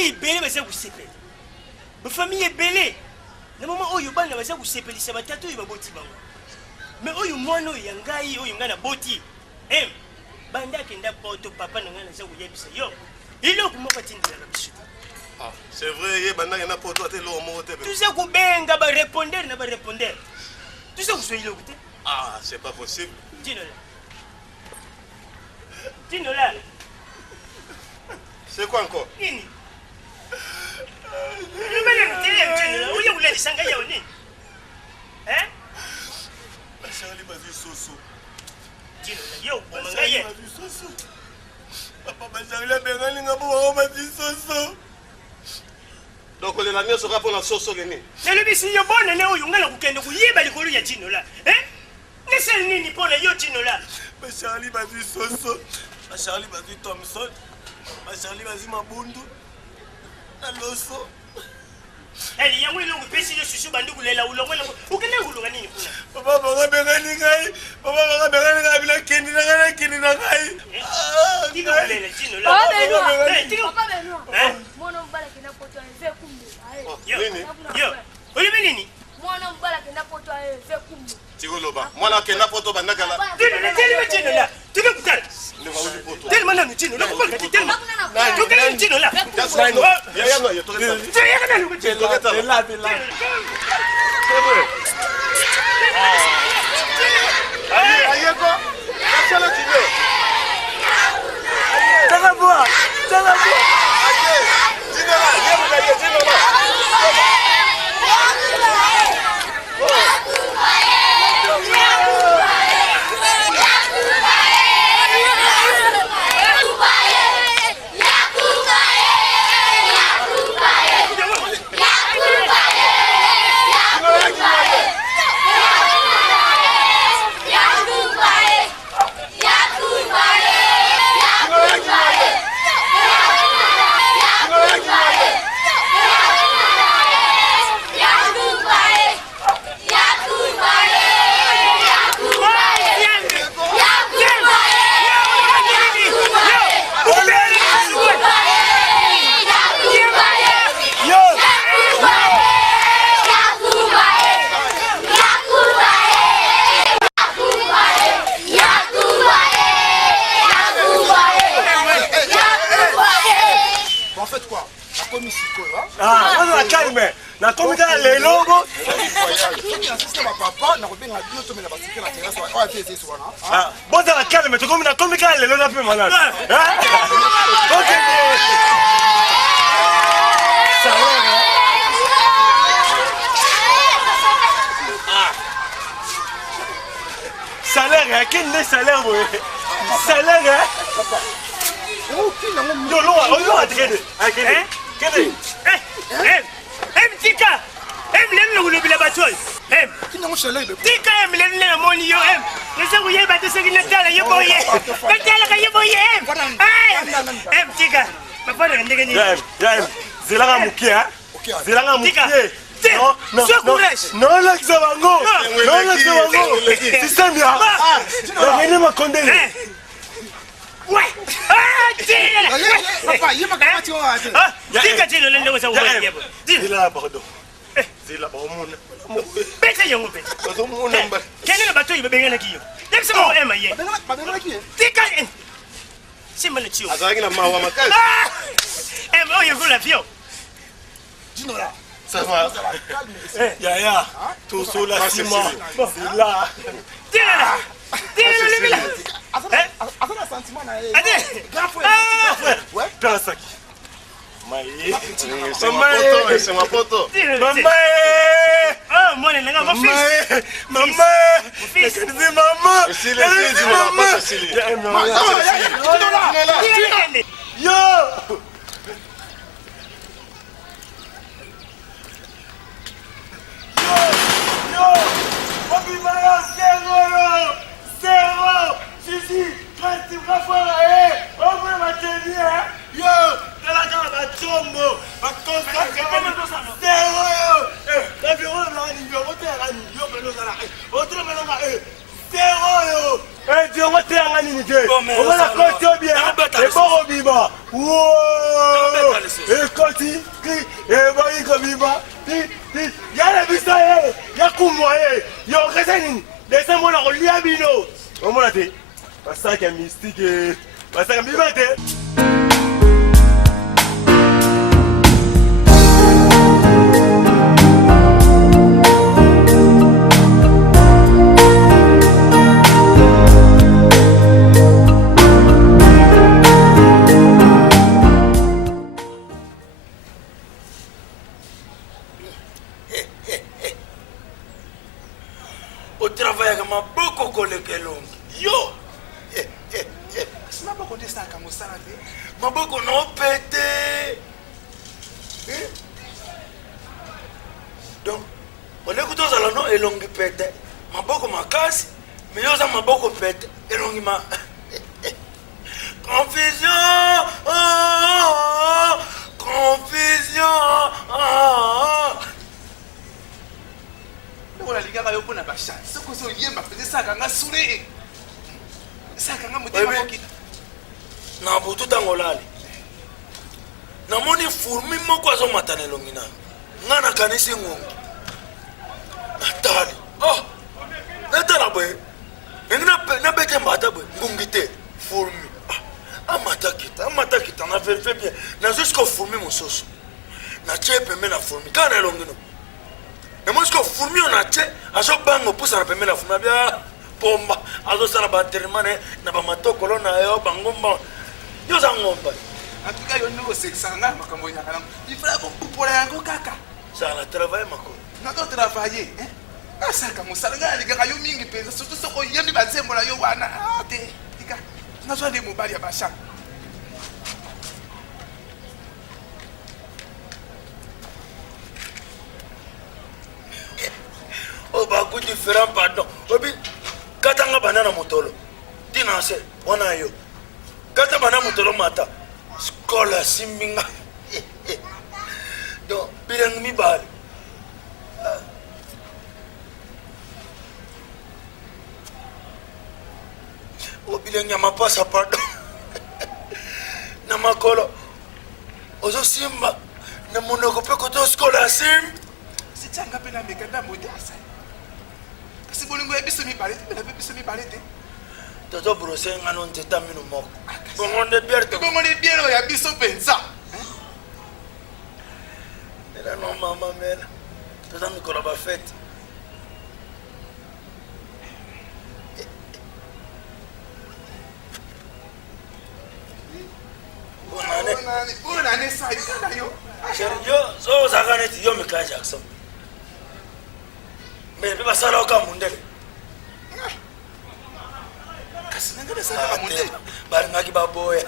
famille belé baza kusepela. Ma famille est belé. Na moment oyo bana baza kusepelisa batatu oyo baboti bango. Mais oyo mwana oyo yangai oyo ngana boti. Banda kenda poto papa na ngana za kuyebisa yo. Iloko moko tindela na biso. Ah, c'est vrai, ye banda kenda poto ate lo mo te. Tu sais kubenga ba répondeur na ba répondeur. Tu sais kusoyi lo kute? Ah, c'est pas possible. Dino là. C'est quoi encore? Nini? Le malin télé là, où est le sanga ya oni? Hein? Charlie bazi soso. Dino là, yo bomanga ye. Soso. Papa Charlie bengali ngabo bazi soso. Donc le lamio sera pour la soso geni. Na le bisi yo bona ne oyo ngala kukende kuyeba likolo ya Dino là. Hein? Nese nini pona yo Dino là? Charlie bazi soso. Charlie bazi Thompson. Charlie bazi mabundu. Na loso. Elle yango ile ukupesi yo shushu bandu kulela ulongwela. Ukene kulunga nini kuna? Papa banga bengali ngai. Papa banga bengali ngai bila kendi na ngai kendi na ngai. Dino kulela Dino là. Papa Benoît. Mwana mbala kina poto ave kumbu. Yo. Oyo nini? Mwana mbala kina poto ave kumbu. Tigoloba. Mwana kenda poto bandaka la. Dino là. Tu veux kutala? Tellement nous Dino là. Pourquoi tu tellement? Tu connais Dino là? Ya no, yo toqueta. Tu ya kana lu Dino là. Aye ko. Achala Dino. Tanga boa. Aye. Dino là, ye Dino là. Calme. Na komika lelongo. Papa na kobenga bio to mena basike na terrasse wa tete swana. Ah, bonza la calme, tu komika lelo na pe malade. OK. Salaire, quel est salaire vous? Salaire. Yo lo atrede. Quel Tika! Le bila batol. Tika le moni yo le se wuye ba te se gina tala yo boye. Ba tala ka yo boye. Tika. Ma fa de ndenge ni. Zilanga mukia. Zilanga mukia. Non, non, la xavango. Non, la xavango. Système ya. Venez me condamner. Ouais. Papa, il m'a gâté au hasard. Tika tino le ndo sa wuye. Zila pardon. Zila ba omona. Bete yo mpe. Ba omona mba. Kenela bato yi bebengana kiyo. Demse mo ema ye. Ba ki. Tika. Simba na chiyo. Azaki na mawa makali. Ema yo kula fio. Dino là. Ça va. Ya. Tout sur la ciment. Zila. Tika. Tika le bila. Azana sentiment na yeye. Ade. Grand frère. Ouais. Pensaki. Maïe. C'est ma pote. Maman. Oh, mon nanga mon fils. Maman. Fils. Maman. C'est le fils de maman. C'est lui. Yo. ti ebaki kobima yala biso ye yakumwa ye yokesa nini dese mona kolia bino omona te basaki ya mystike basaki ya bima te travaille avec ma beaucoup collègue long. Yo! C'est ma beaucoup de ça comme ça. Ma beaucoup non pété. Donc, on écoute aux alons et longue pété. Ma beaucoup ma casse, mais yo ça ma beaucoup pété et longue ma confusion. Confusion. On a les gars qui ont pas chance. Ce que vous avez m'a fait ça quand on a souri. Ça quand on a monté ma coquille. Na butu tangolali. Na moni fourmi moko azo matane longina. Ngana kanisi ngongi. Natali. Oh. Natala boy. Na bete mata boy. Ngungite fourmi. Amata kita na fait bien. Na jusqu'au fourmi mososo. Na chepe me na fourmi. Kana longino. Et moi, ce que fourmi on a tué, à chaque fois on pousse à la première la fourmi, bien, pomba, à ce ça la batterie, n'a pas mato colonne à eux, bangomba, yo ça ngomba. En tout cas, il y a un nouveau sexe, il faut pour la caca. Ça a travaillé, ma co. N'a pas travaillé, hein? Ah, ça, comme ça, les gars, ils ont mis des surtout ce qu'on y a mis à dire, voilà, yo, wana, ah, t'es, les gars, n'a pas de mobile à Bacha. Oh, bah, coup différent, pardon. Obi, katanga banana motolo. Dinase, on a yo. Kata banana motolo mata. Skola simbinga. Donc, bilang mi bal. Oh, bilang nyama pasa pardon. Nama kolo. Ozo simba. Namuno ko pe ko to skola sim. C'est ça qu'on appelle la mécanique moderne. Si vous voulez bien se mi parler, vous avez bien se mi parler. Toto brosser un an de temps nous mort. Bon on est bien. Bon on est bien là, il y a bien son pensa. Mais là non maman mais là. Toto nous collabore fête. Bonne année ça, yo. Yo, so ça gagne yo Michael Jackson. Mais pas ça là au Kamundele. Kasi nanga ça au Kamundele. Barangaki baboya.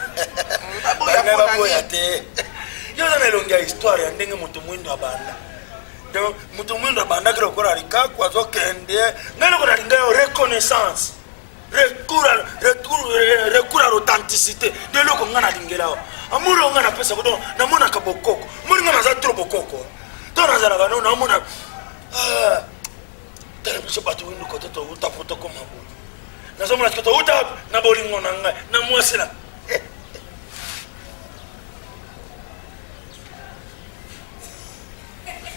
Baboya te. Yo na longa histoire ndenge mutu mwindo abanda. Donc mutu mwindo abanda kilo kora rika kwa zo kende. Ngalo kora ringa reconnaissance. Recours à l'authenticité. De l'eau ngana lingela. Amuro ngana pesa ko na mona ka bokoko. Muri ngana za trop bokoko. To na zala kana na mona tele biso batu windu ko to uta poto ko mabu. Na zo mona ko to uta na bolingo na ngai na mwasila.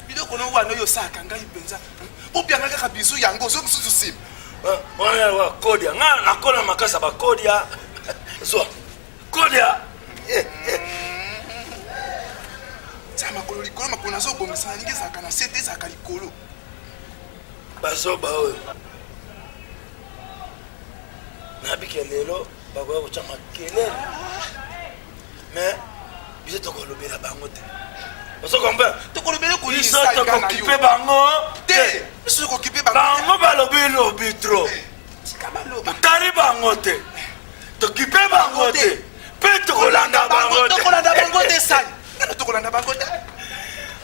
Bido kono wa no yo saka ngai penza. Obianga ka bisu yango zo msusu sim. Wa kodia nga na kola makasa ba kodia. So kodia. Sama kololi kola makona zo bomisa ninge saka na sete saka likolo. Basoba oyo nabike lelo bakoya kotyama kelele mais biso tokolobela bango te osokombe tokolobele biso tokokipe bango te biso tokokipe bango bango balobi lobi tro totali bango te tokipe bango te mpe tokolanda bango te tokolanda bango te sani tokolanda bango te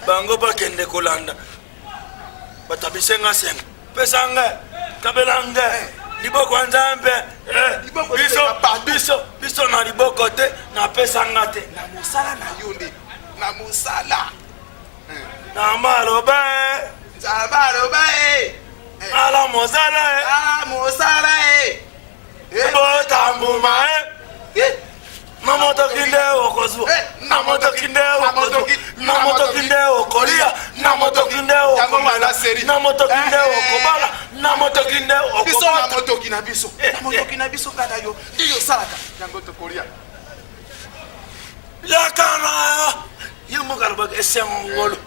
bango bakende kolanda batabisenga senga pesanga kabelanga liboko nzambe biso na liboko te na pesanga te na mosala na yo nde na mosala na maloba nzabaloba ala mosala botambuma na moto kinde okozwa na moto kinde okozwa tango wana seri na motoki nde okobala na motoki nde biso na okobala motoki na biso na motoki na biso kaka yo ndiyo salaka yango tokolia yakana yemokalobaka esengongolo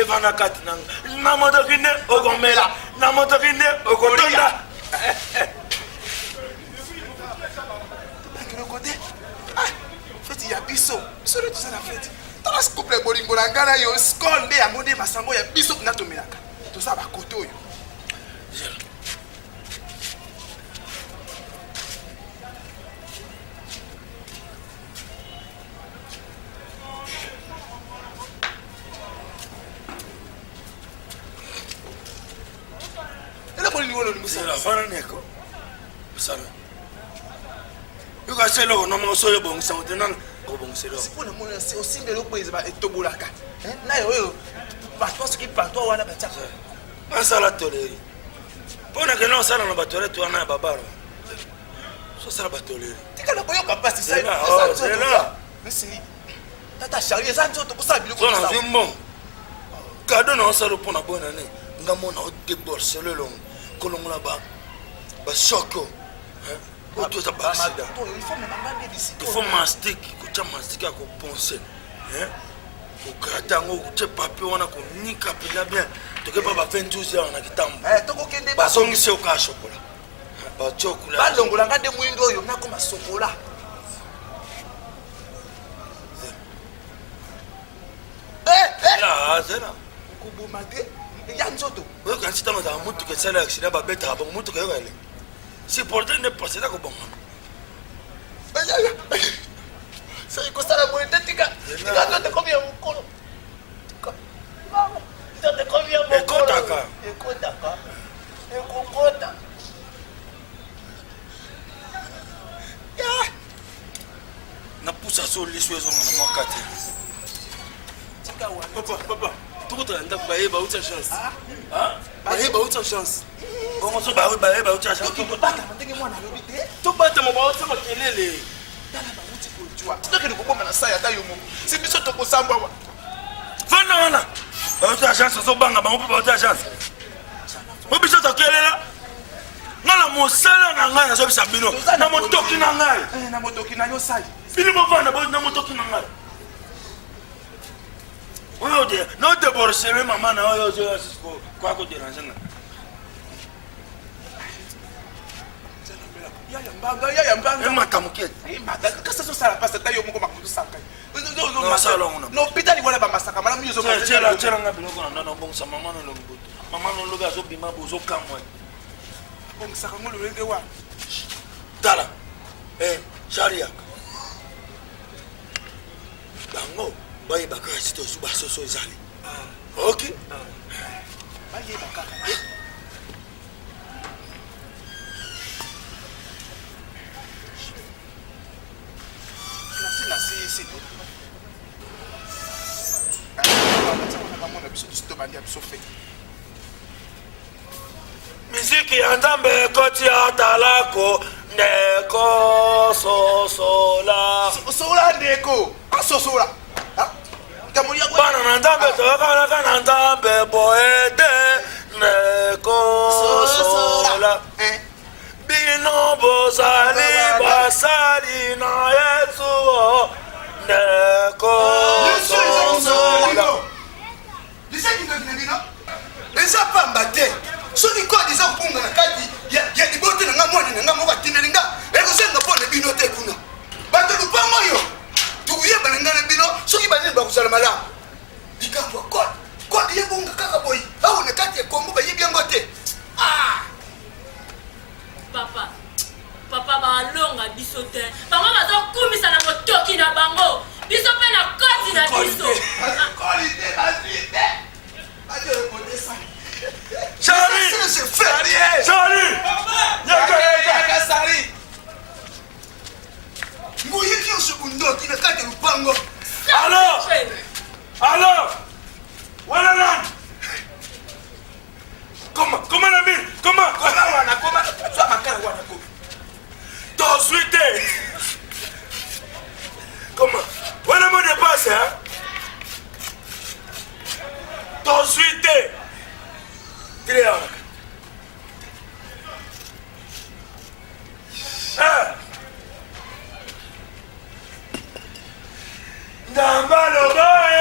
evana kati nanga na motoki nde okomela na motoki nde okotonda côté feti ya biso biso nde toza na feti tala couple bolingo na ngai na yo skol nde yango nde masango ya biso mpena tomelaka toza bakote oyo ela bolingo oyo limusala fana neko musala yokaselo noma osoyo bongisa ngotenana obongiselo sipona mona osimbela okuyeza ba etobolaka naye oyo bato soki bato wana batiaka masala toleri mpona ke na osala na bato retu wana ya babaro sosala batoleri tikala koyoka mpasi zela mesili tata shari eza nzoto kosala biloko so nazwi mbongo kado na osala mpona bona ne nga mona odeborselo elongo kolongola bashoko otoza basida ifo mastike kotya mastike ya koponse kokata yango kotya papier wana konika mpela bien tokepa ba 22 heures na kitambo bazongisi oka shokola batyokola balongolanga nde mwindo oyo nakoma sokola zela koboma te ya nzoto oyokanisi ntango ezala motuka esala accident babetaka bango motuka yoka ele supporter nde paseda kobonga soki kosala boye te tika nzoto komi ya mokolo nzoto komi ya mokolo ekotaka ekokota napusa so liso ezonga na mwaka te papa tokotala ndako bayeba uta chance bayeba uta chance bongo so bayeba utya tokibatama ndenge mwana alobi te tobatama baota makelele tala bauti kojwa tokende koboma na sai ata yo moko si biso tokosambwa wa fanda wana bautya chance ozobanga bango mpe bautya chance po biso tokelela nga na mosala na ngai nazobisa bino na motoki na ngai na motoki na yo sai bino bovanda na motoki na ngai oyo de nodeborosele mama na oyo kwa koderange nga yaya mbanga emata moke kasi azosala mpasi ata yo moko makutu saka nopitali wana bamasaka malamu yocelanga biloko na ndana obongisa mama nolobi butu mama nolobi azobima bozokamwa bongisaka ngo lolenge wana tala shariaka bango bayebaka esi tozu basoso ezali ok bayeba kaka nasi miziki ya nzambe ekoti ya talako ndeko sosola sosola ndeko asosola bana na nzambe toyokanaka na nzambe boete ndeko sosola bino bozali basali na yesu ndeko sosola eza pamba te soki kode eza kopunga na kati ya libote na nga mwana na nga moko atindeli nga ekosenga mpona bino te kuna bato lupango oyo tukuyeba na nga na bino soki banini bakozala malamu likambo ya kode yebonga kaka boyi awo na kati ya kongo bayebi yango te papa balonga biso te bango bazokumisa na motoki na bango biso mpe na koti na biso ngoyeki oso bundoki na kati ya lupango alors wana nani koma na mini koma tozwi te koma wana mo depase tozwi te tile Ndamba lobae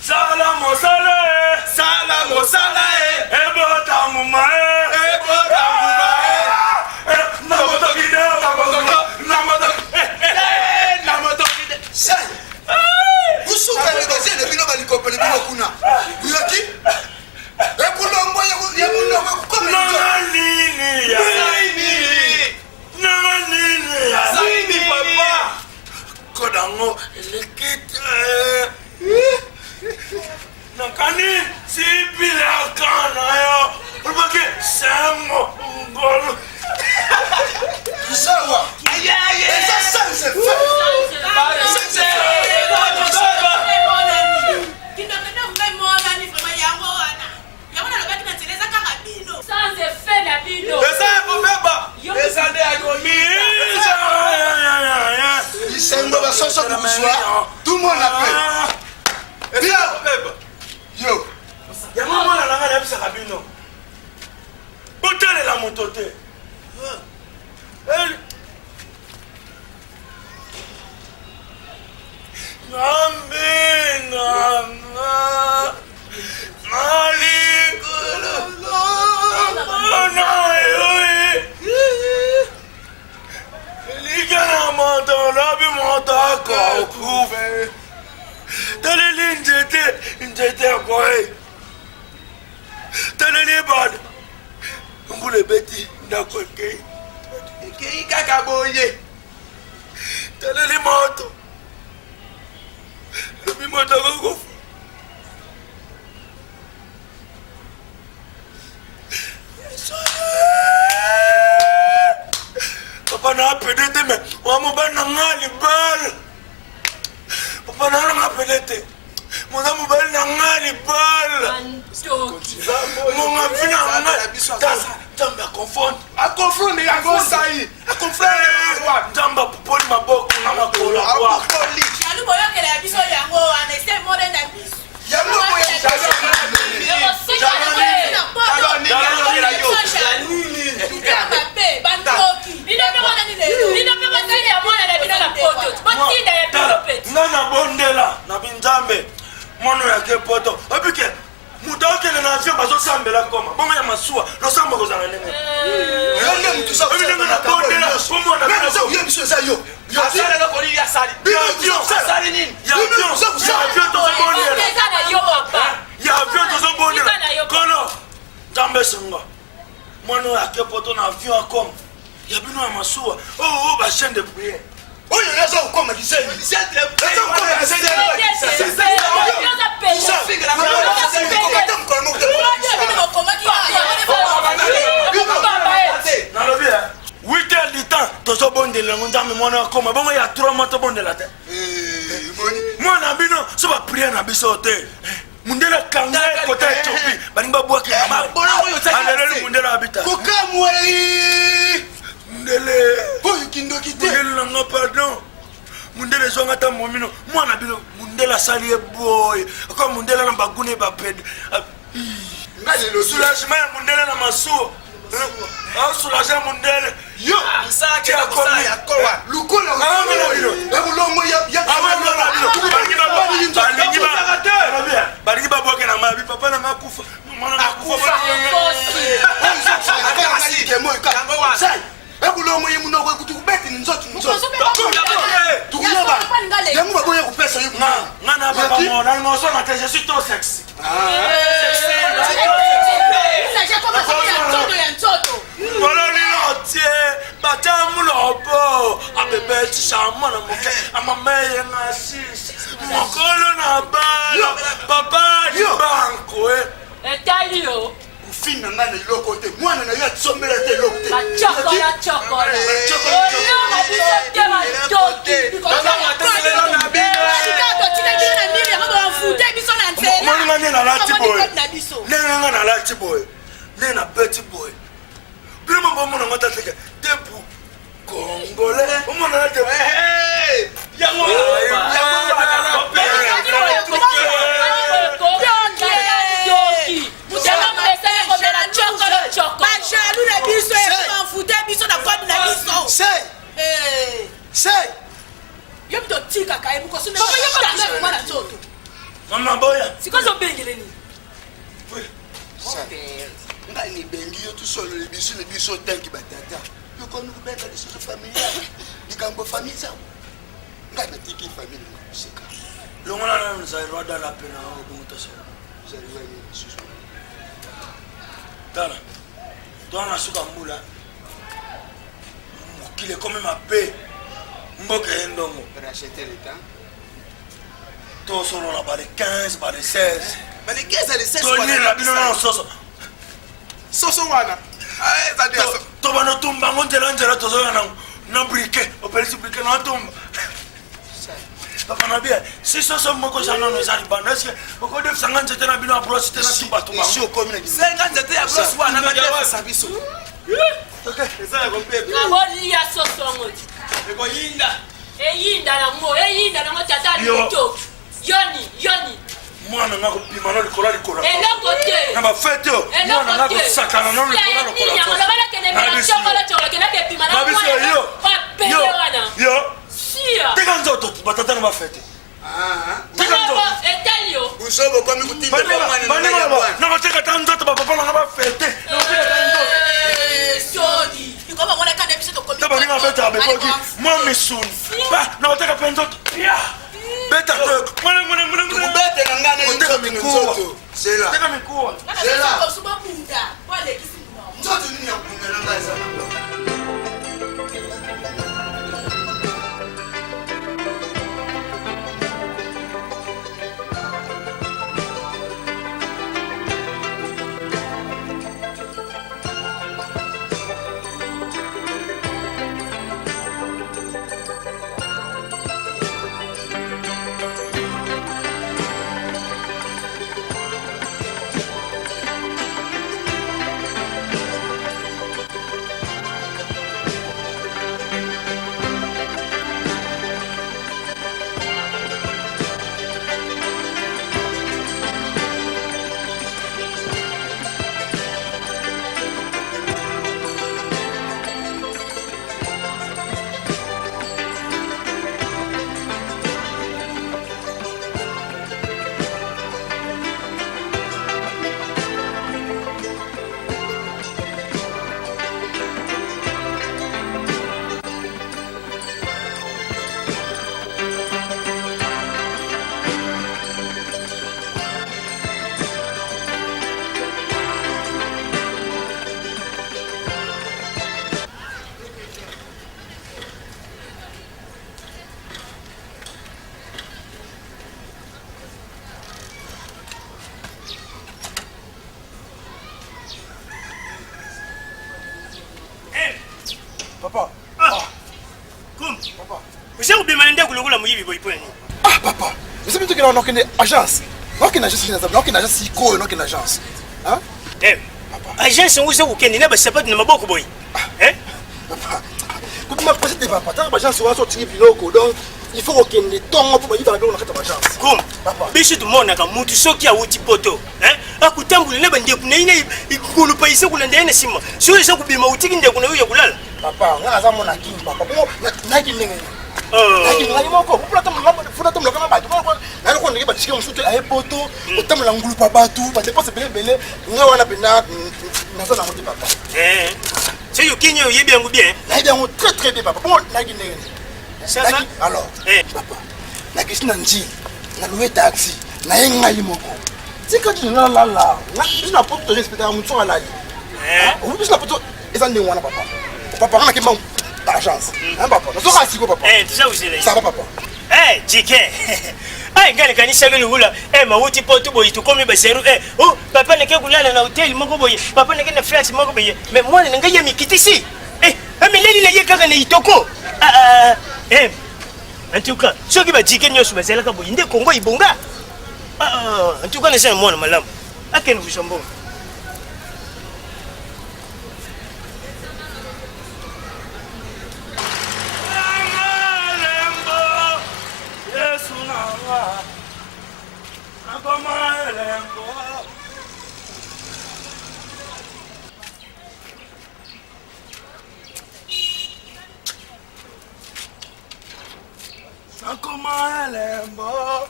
Sala mosala Ebota mumae Namoto kide Usuka negozia le bino balikopele bino kuna. Buyaki? Ekulombo ya muno ko Zaini papa Kodango elekita Nakani sipila kana yo Ulbake samo ngolo sawa. Esa sanse fa. Tout le monde l'appelle. Viens. Yo. Ya mama na langa na bisa kabino. Botele la motote. Beti ndako kei Kei kaka boye. Teleli moto. Lebi moto ko. Papa na pedete me. Wa mo ba na ngali bal. Papa na pedete. Mo na mo ba na ngali bal. Mo nga fina ngali. Tamba confond. A confond ya go sai. A confond. Tamba popoli maboko na makolo kwa. Popoli. Yalu boyo kele abiso yango ane se more na biso. Yango boyo Nana bondela na binzambe mono ya kepoto obike mutoke na nafia bazo sambela koma bongo ya masua no samba kozana nene Yonde mtu sa. obike na bondela bomo na Même ça ou bien ça yo. Yo sala na koni ya sali. Sali nini? ya avion to bondela ya avion to bondela kono tambe songa mono ya kepoto na avion akoma ya bino ya masua oh ba chaîne de prière. Oyo yaza ukoma kiseni. Weekend du temps, tozo bondela nzambe mwana akoma bongo ya 3 mois to bondela te. Mwana bino so ba prière na biso te. Mundela kanga kota Ethiopie, baninga bwaki na ma. Alele mundela habita. Kokamwe. Mundele. Oyo kindoki te. Mundela nga pardon. Mundele zonga ta momino. Mwana bino mundela sali e boy. Ko mundela na bagune ba ped. Ngale lo Soulagement ya mundele na masuo. Soulagement mundele. yo. Msaki ya kosa ya kowa. Lukola. Ebulomo ya. Balingi baboke na mabi papa na makufa mwana makufa Sai. Ebulomo yemuno kwe kutubeti nzoto. Tukuyoba. Yamu baboye kupesa yuko. ngana baba mona ngoso na je suis trop sexy. Voilà l'inotie, batamu lobo, abebe chama na moke, amameye na sisi, mokolo na bala, papa di banko Etalio. Ufina ngana iloko te. Mwana na ya tsombela te loko te. Chokola. Nenga na lati boy. Nena petit boy. Prima bomo na ngata teke. Tepu Congolais. Bomo na tepu. kaka e buko suna ba mwana nzoto Mama boya. Sikozo bengeleni. Ngai ni bengi yo tout solo le biso tanki batata. Yo kono kubeka de soso familia. Dikambo famille ça. Ngai batiki famille musika. Longona na nzairwa dala pena obuto so. Zariwa ni susu. Tala. Dona suka mbula. Mukile comme ma paix. Mboka endongo. Pour acheter le temps. Tout solo la bas de 15, bas de 16. Mais les 15 et les 16 Tony la bino na soso. Soso wana. Ah, ça dit ça. To bana tumba ngonjela njela to zo na briquet, opération briquet na tumba. Papa na bien, si soso moko jana no zali bana, est-ce que oko def sanganje tena bino approche tena tumba tumba. Ici au commune de 50 était à brosse wana na dia sa biso. OK. Ça va compter. Ngaboni ya soso ngoti. Eko yinda. Eyinda na ngo tata lito. Yoni. Mwana ngako pima no likola. Eloko te. Na ba fete yo. Mwana ngako sakana no likola. Ngabala kene na chokola kene ke pima na mwana. Yo. Yo. Sia. Teka nzoto batata na ba fete. Teka nzoto. Etalio. Busobo komi kutinda mwana na bwana. Na bateka tanzoto ba papa na ba fete. Na bateka tanzoto. Sodi. Ikoba mwana kana biso to komi. Taba ni mabeta abekoki. Mwa misuni. Ba na bateka penzoto. Ya. Beta to. Mwana. Kubete na ngane nzoto nzoto. Sela. Teka mikuwa. Sela. Suba bunda. Wale kisi. Nzoto nini ya kungana ngaza. Papa. Kum. Papa. Vous avez oublié de vous la mouiller boy point. Ah papa. Vous savez que nous avons une agence. Nous avons une agence, nous avons une agence nous avons une agence. Hein? Eh. Papa. Agence où vous avez une pas de maboko boy. Hein? Papa. Quand tu m'as posé tes papas, tu as agence où sorti biloko donc il faut que les temps pour vivre dans notre agence. Kum. Papa. Bishi tout monde aka mutu soki a uti poto. Hein? Akutambula ne bande kuna ine ikulu paisa kulanda ine sima. Sio isa kubima utiki ndio kuna huyo kulala. Papa, ngaza mona king papa. Na kinenge. Lakini ngai moko fulata mloka mabatu nalo ko ndenge batishike musutu aye poto otamula ngulu pa batu ba dépense belé nga wana pena na sana moti papa c'est yo kinyo yebi yangu bien na yebi yangu très bien papa bon na kinenge ça alors papa na kisina nji na louer taxi na yengai moko tika dina la na bisina poto respecter mutu ala on bisina poto eza ndenge wana papa kana kimba la chance. Hein papa? Nous sommes assis papa. Eh, déjà vous allez. Ça va papa. Eh, JK. Ah, ngale kanisa ngale hula. Eh, mauti poto boy tu komi baseru. Eh, oh, papa neke kulala na hotel moko boy. Papa neke na France moko boy. Mais moi nga ya mikitisi. Eh, ameleli la yeka na itoko. En tout cas, ceux qui va JK nyosu bazela ka boy. Nde Kongo ibonga. En tout cas, nesa mwana malamu. Akenu bushombo. Nakoma Malembo.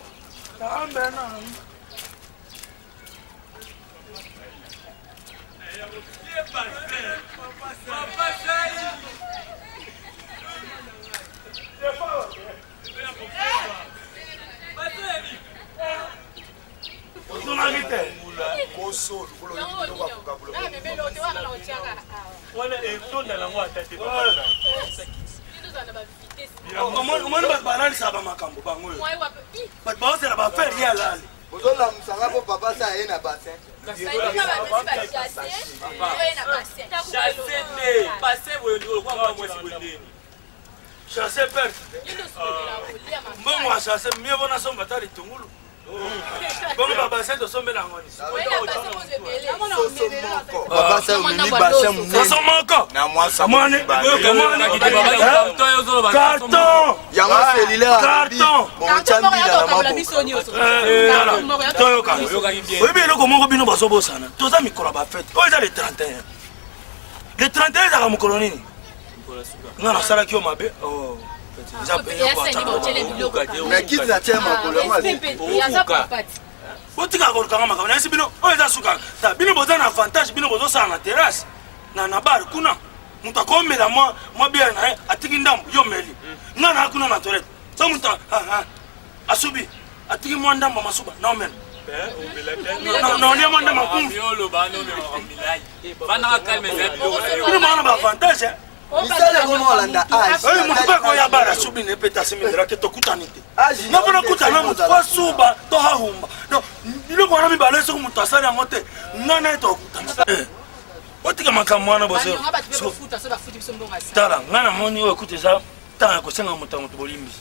Tambena. Omoni babalisa bamakambo bango bato baosela bafere ya lali ozolamusanga mpo papa sa aye na bassin chasse perte mbongo ya chasse mie bona somba ta litungulu bongo babassin tosombela yango papa sa omemi bassin soso moko moni carton yango cellulaire carton bomotya mbila na maboko toyoka oyebi eloko moko bino bazobosana toza mikolo ya bafete oyo eza le 31 le 31 ezaka mokolo nini nga nasalaki yo mabe mais kiti na tia makolo botika kolukanga makambo nayesi bino oyo eza suka ta bino boza na avantage bino bozosala na terrasse na bar kuna moto akomela mwa biere na ye atiki ndambo yo meli nga na kuna na toilette so moto asubi atiki mwa ndambo masuba na omela naolia mwa ndambo akumbi bino baana baavantage misala komo olanda oyo moto mpe akoya bara asubi ne mpe tasimindela tokutani te napona kutana moto asuba tohahumba biloko wana mibale soki moto asali yango te nga naye tokutana otika makambo wana tala nga namoni oyo ekuta eza ntango ya kosenga moto ya moto bolimbi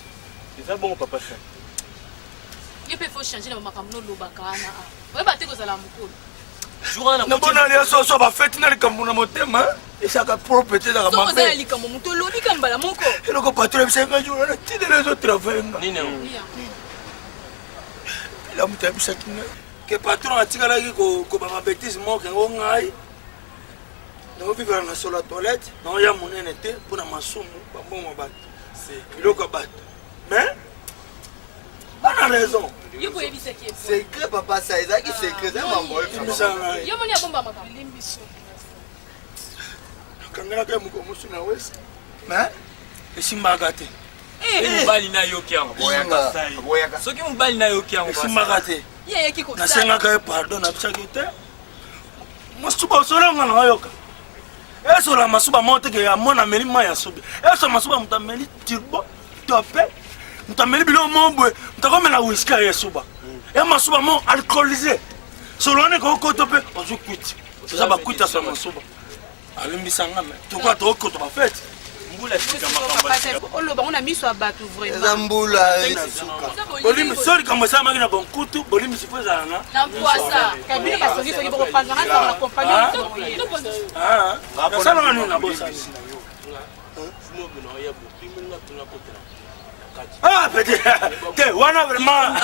eza bongo papa sa yo mpe fo change na bamakambo nolobaka wana oyeba te kozala mokolo nabona lia soso bafeti na likambo na motema esaka propre te ezaka oza ya likambo moto olobika mbala moko eloko patron ebisaka jour wana tidela ezotravayenga ela moto yabisaki ngai ke patron atikalaki kobama bétise moko yango ngai naovivela na solo ya toilette naoya monene te mpo na masumu bambongo bato biloko ya bato mais bana raison yo boyebisaki secret papa sa ezalaki secret eza mambo yo moni abomba makambo kangelaka ye moko mosu na wese mais esimbaka te mobali nayoki yango soki mobali nayoki yango esimbaka te nasengaka ye pardon nabisaki te masuba osolanga na oyoka esola masuba moko teke amona ameli mai ya subi esola masuba moto ameli turbo tope moto ameli biloko mo boye moto akomela wiski ya yesuba e masuba mo alcoolisé solo wana ekokoto mpe ozwi kwiti eza bakwiti ya sola masuba alimbisanga me tokoa tokokoto bafete oloba ngo na miso ya bato vraiment eza mbula na suka bolimi so likambo esalamaki na bonkutu bolimi sifo ezalanga na mpwasa kabino basongi soki bokopanzanga ntango na kompagnie nasalanga nini na bosani pete te wana vraiment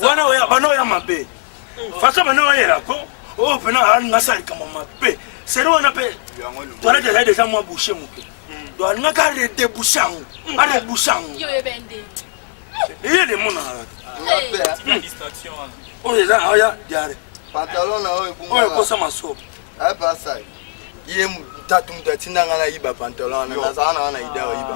wana bana oya mabe faso bana oyelako oyo pena alinga asala likambo mabe seri wana mpe toilette ezali deja mwa bouche moke alingaka aredebouche yango arebouche yango eye demonaka oyo eza oya diare pantalon na oyo oyo ekosa masobo ayepasa ye tatu moto atindanga nayiba pantalon wana nazala na wana ida oyiba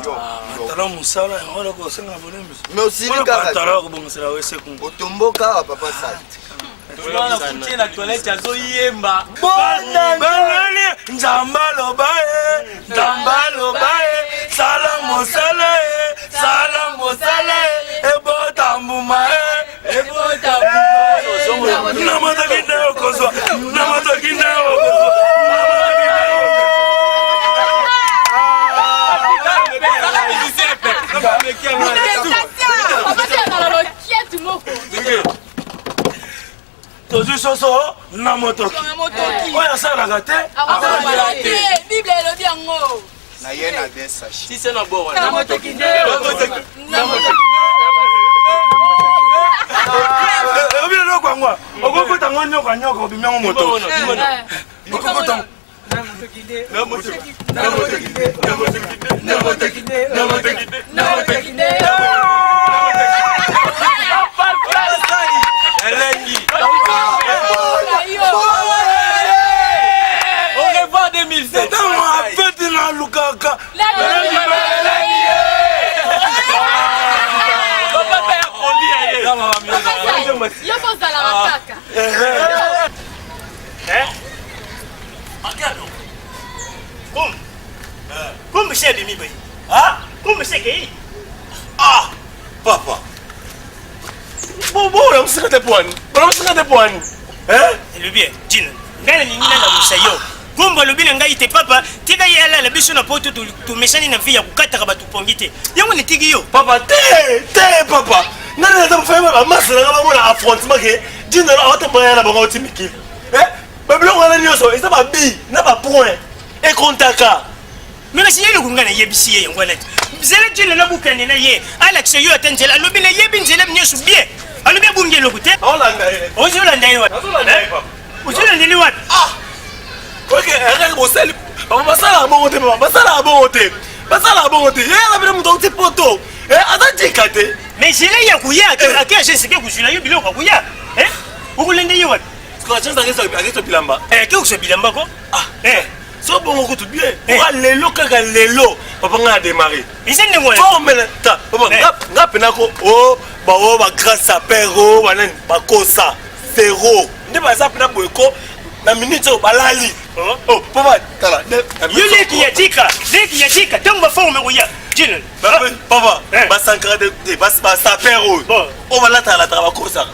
pantalon mosala yango loko osenga bolembisi mais osili kaka pantalon akobongisela wese kungu otomboka wa papa sa kutie na toilette azoyemba banani nzamba loba ye nzamba loba ye sala mosala ye sala mosala ye ebota mbuma ye ebota mbuma ye namotoki nde okozwa namotoki nde okozwa tozwi soso na motoki oyo asalaka te bible elobi yango na ye na desashi si se na bo na motoki nde obi eloko yango okokota ngo nyoka nyoka obimi yango motoki okokota na motoki nde Yo kozala makaka. Regarde. Comme c'est de mi-bay. Comme c'est gay. Ah, papa. Bon, on se rend point. Le bien, Jin. Ngana ni ngana musayo. Gomba lobi na ngai te papa, tika yala la biso na poto tu mesani na via kukata ba tu pongite. Yango ni tiki yo. Papa, te papa. Nana na mfanya ba masala ngaba mona affrontement ke Jin na ota boya na bango timiki. Ba bilo ngana nyoso, isa ba bi, na ba point. E kontaka. Mais si yelo ngana yebisi ye ngwana. Zele Jin na bukane na ye. Alex yo atengela lobi na yebi nzela nyoso bien. Alobi bungelo kute. Olanda ye. Ozolanda ye wa. Olanda ye papa. Ozolanda ni wa. Ok, regarde mon sel. Papa, basala à bon côté, papa. Basala à bon côté. Basala à bon côté. Eh, la belle mon petit poteau. Eh, attends, dikate. Mais c'est là ya kuya akea je sais que kusula yo biloko kuya. Ukulende yo wa. Parce que la chance avec ce bilamba. Que vous bilamba ko? So bon ko tout bien. Wa lelo kaka lelo. Papa nga démarrer. Izende ngwana. Forme na ta. Papa, nga penako ba grâce à Perro, ba nani ba kosa. Zéro. Ne ba ça pena boyko. Na minute balali. Oh, papa, tala. Yo leki ya tika, tango forme kuya. Jin. Papa, ba sankara de ba sa Perro. On va la tala ba kosa.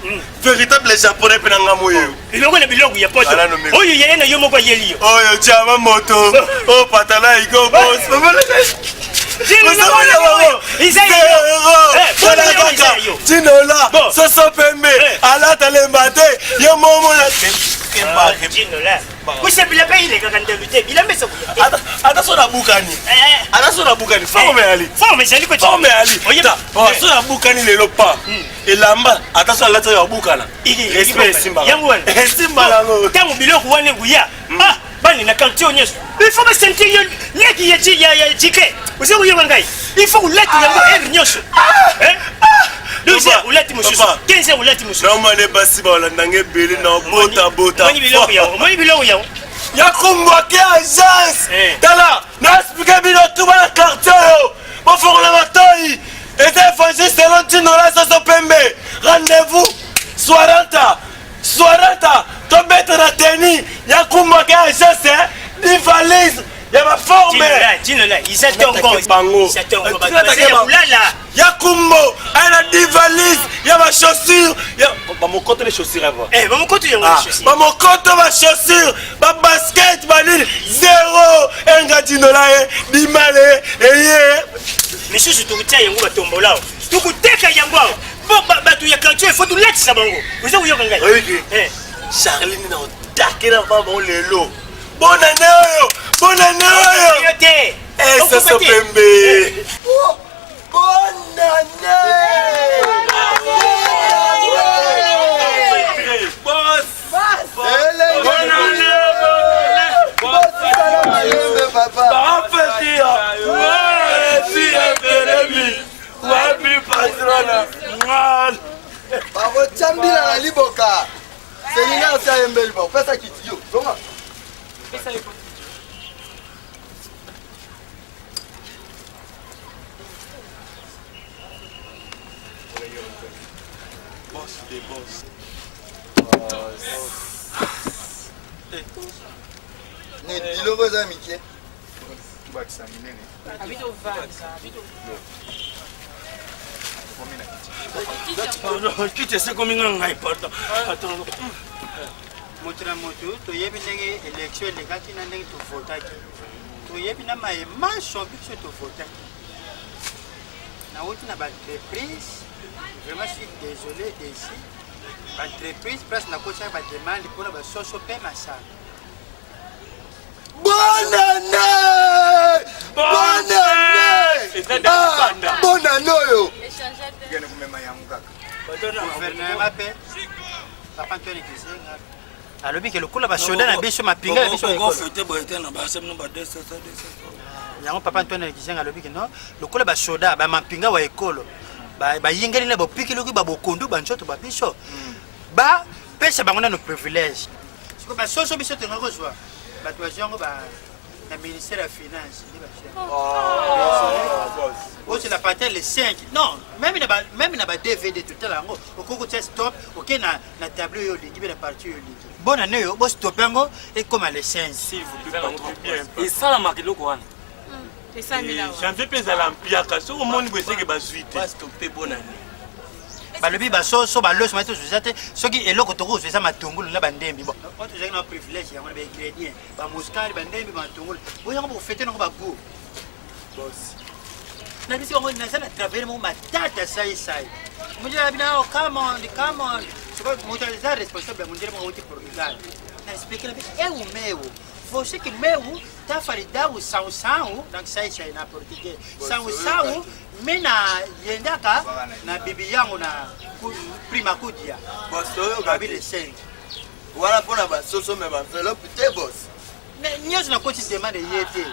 Véritable japonais pena nga moyo. Biloko na biloko ya poto. Oyo yeye na yo moko yeli yo. Oyo chama moto. Oh patala igo boss. Papa le Tinola, Soso Pembe, Alata Lembate, Yomomo la Tinola. Vous savez la paye les gars d'invité, il a mis ça. Attention à Boukani. Attention à Boukani. Forme Ali. Forme Ali. Forme Ali. Attention à Boukani les lopas. Et lamba, attention à l'autre Boukana. Respect Simba. Yangwan. Simba là. Tango biloko wane guya. Bani na quartier nyes. Il faut me sentir leki ya jike. Vous savez où ngai. Il faut leki yango nyos. Nous c'est ulati mususu. 15 ulati mususu. Non mané basi ba la ndangé belé na bota. Moni biloko yawo. Ya kumwa ke agence. Tala, na expliquer bino tout ba quartier yo. Bo foko la matoi. Et c'est fangé selon Tinola Soso Pembe. Rendez-vous Soiranta. To mettre la tenue. Ya kumwa ke agence. Di valise. Ya ma forme. Tinola, ils attendent bango. Ya kumbo, elle a des valises, il y a ma chaussure, il y a mon compte les chaussures avant. Mon compte les chaussures. Mon compte ma chaussure, ma basket, ma ligne, zéro. Un gatinola, dimale, mais si tu tiens yango batombo là. Tu kuteka yango. Ba tu ya quartier, il faut tout laisser ça bango. Vous savez où yango ngai. Oui. Charline na takela baba lelo. Bonne année. Bonne année. Ça se pembe. Bonne année! Boss! Bonne année! Papa! Bakotiambila na liboka. Selina osayembeli ba. Pesa kitiyo. Goma. Pesa liboka. Biloko eza mike bakisa minene kiti esekomi nga ngai pardon moto na moto toyebi ndenge élection elekaki na ndenge tovotaki toyebi na mayema shombi biso tovotaki nauti na baentreprise vraiment suis désolé desi baentreprise place nakotiaka bademande mpona basoso mpe masala. Bonne année! Bonne année! Bonne année oyo! Gouvernement mpe papa Antoine Kizenga alobi ke lokola basoda na biso mapinga na biso yango papa Antoine Kizenga alobi ke no lokola basoda bamapinga wa ekolo bayingeli na bopikiloki babokondu banzoto babiso bapesa bango nano privilège siko basoso biso tonga kozwa bato bazwi yango le ministère de la Finance. Oh, c'est la partie les 5. Non, même il y a des DVD tout à l'heure. Au cours de stop, ok, na tableau yo ligi, la partie yo ligi. Bonne année yo, bon stop yango et comme les 5. S'il vous plaît, pas trop bien. Et ça la marque le quoi? C'est ça, Milan. J'en fais plaisir à l'empiaka. Sur le monde, vous savez que va suite. Pas stopper bonne année. Balobi baso so balos mato suzate soki eloko toko seza matungulu na bandembi bon oto jaki na privilège ya ngona ba ingrédients ba muskali bandembi matungulu boya ngo fete ngo ba go boss na bisi ngo na sana travailler mo matata sai mujira bina come on c'est pas mo taliza responsable mujira mo uti Portugal na expliquer na eu meu você que meu tá faridau sau donc sai na português sau mena yendaka na bibi yangu na prima kudia boss oyo gabi le 5 wala pona ba soso me ba enveloppe te boss nyozo na koti demande yete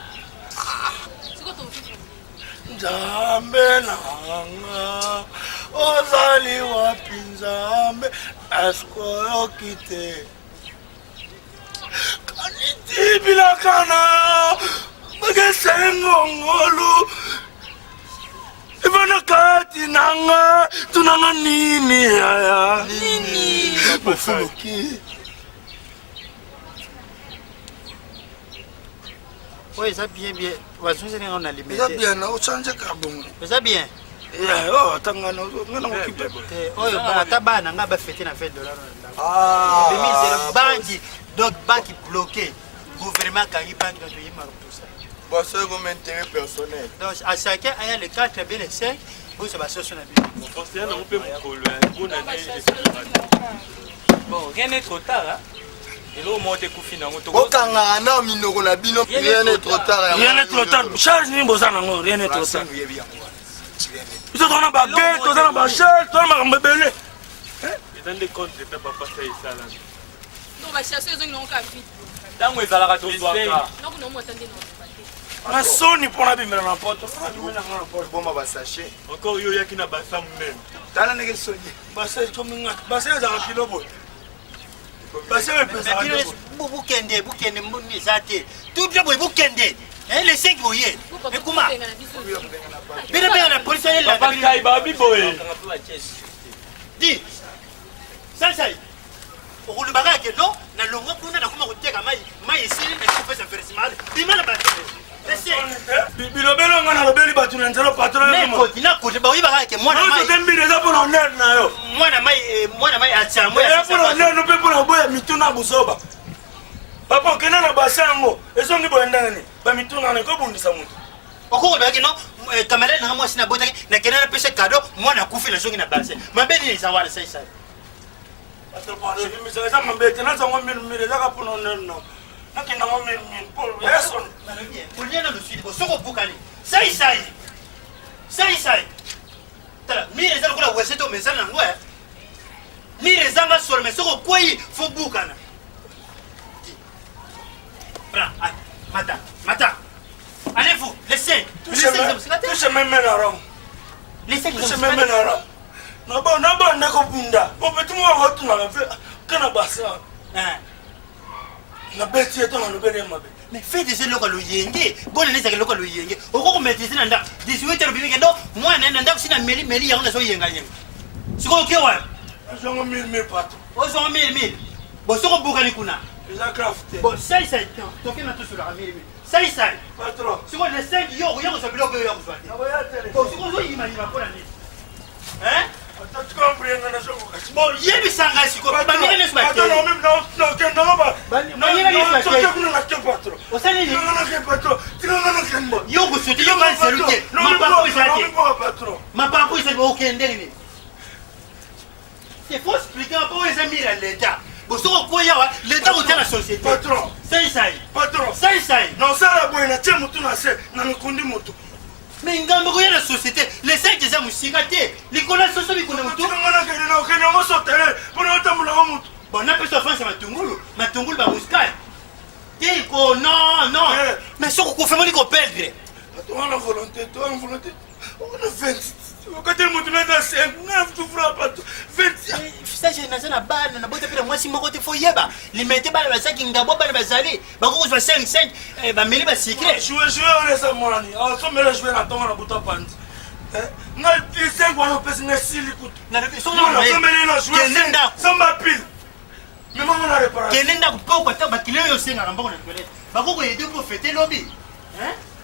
Nzambe nanga ozali wapi Nzambe askoyoki te kanitibila kana magesengongolu Ivana kati nanga tunanga nini yaya nini bofuluki oui ça bien wazunze ni on a limité ça bien na uchanje kabongo ça bien oh tangana ngana ukipe oyo ba bana nga ba fêter na fête de l'or bimi banki donc banki bloqué gouvernement kangi banki donc yima tout ça boss oyo m'intérêt personnel donc à chacun aya le 4 bien le 5 vous ça va sortir na bien Conseiller na mpe mokolo bonne année. Bon, rien n'est trop tard hein. Et là, au moins, tu es nango to. Okanga na minoko na bino rien n'est trop tard. Rien n'est trop tard. Charge ni boza nango, rien n'est trop tard. Biso tona ba gay, tona ba shell, tona ba mbebele. Dans des comptes de ta papa fait ça là. Non, bah chercher les gens qui ont vite. Tango ezalaka to zwaka. Non, non, moi attendez non. Na soni pona bimela na poto. Bomba ba sachet. Encore yo yaki na basa même. Tala nege soni. Basa comme nga. Basa za kilo boy. Basa me pesa. Bukende mbuni zate. Tout bien boy bukende. Les 5 boyé. Et comment? Bina bien la police elle là. Papa kai ba biboy. Dis. Ça. Okulu bagake no na longo kuna na kuma kuteka mai esili na kufesa ferisimal. Bimala ba. Bilobelo nga na lobeli batu na nzelo patron mais kotina kote ba wiba kake mwana mai. Ozo tembi déjà pour honneur na yo. Mwana mai achamwe. Pour honneur no pe pour boya mituna busoba. Papa kena na basango. Eso ngi boenda ni. Ba mituna na ko bundisa mutu. Okoko bagake no kamera na mwasi na botaki na kena na pesa cadeau mwana kufi na zongi na base. Mabedi ni sawala sai. Atro pa je mi sa mabedi na sa ngombe mi za ka pour honneur no. Nakenda ngombe mi pour yeso. Kunyana lusidi bosoko bukani. Sai. Tala mire zalo kula weseto mezana ngwe. Mire zanga solo mesoko kwei fo bukana. Bra, mata. Allez-vous, laissez. Touche même na rom. Laissez Touche même na rom. Na ba ndako bunda. Po petu mo hotu na fe kana basa. Na beti eto na lobele mabe. Mais faites des locaux yenge. Bonne année c'est locaux yenge. Okoko maîtriser nanda. 18h bimike ndo mwana nanda sina meli yango so yenga yenga. Siko kewa. Zongo mil pato. Ozo mil. Bosoko bukani kuna. Eza craft. Bon, ça. Toke na tout sur la mil. Ça. Patron. Siko les 5 yo so biloko yo so. Bon, siko zo yima pour l'année. Hein? Tu comprends na zongo. Bon, yebi sanga siko. Ba mine ne sma. Patron même non kenda ba. Non yebi ne sma. Tu kuna na patron. Osani ni. Non patron. Tu na kembo. Yo go sote yo ba serute. Ma papa c'est okende ni. C'est faut expliquer pour les amis l'État. Vous savez quoi l'État ou la société. Patron. Ça. Patron. Ça. Non ça la boy na tie mutu na se na mikundi mutu. Mais ngambo ko la société, les 5 des amis sikate. Likola soso bikuna mutu. Ngana kene na okene mo sotere. Bona otambula mutu. Bon na peso France matungulu ba muskay. Tiko non. Mais ce qu'on fait moi ko perdre. Toi en volonté. On a 20. Quand tu me donnes 5, 9 tu feras pas 20. Ça j'ai na bana na bota pela moi mwasi moko te faut yeba limete bana bazaki ngabo bana bazali bakoko zwa 5 bameli basikre jouer on esa monani so mele jouer na tonga na buta pandi na 5 wana pesi na sili kutu na so mele na jouer samba pile mais maman na réparation kenenda kupoko ta bakile yo senga na mboko na toilette bakoko yede pour fêter lobby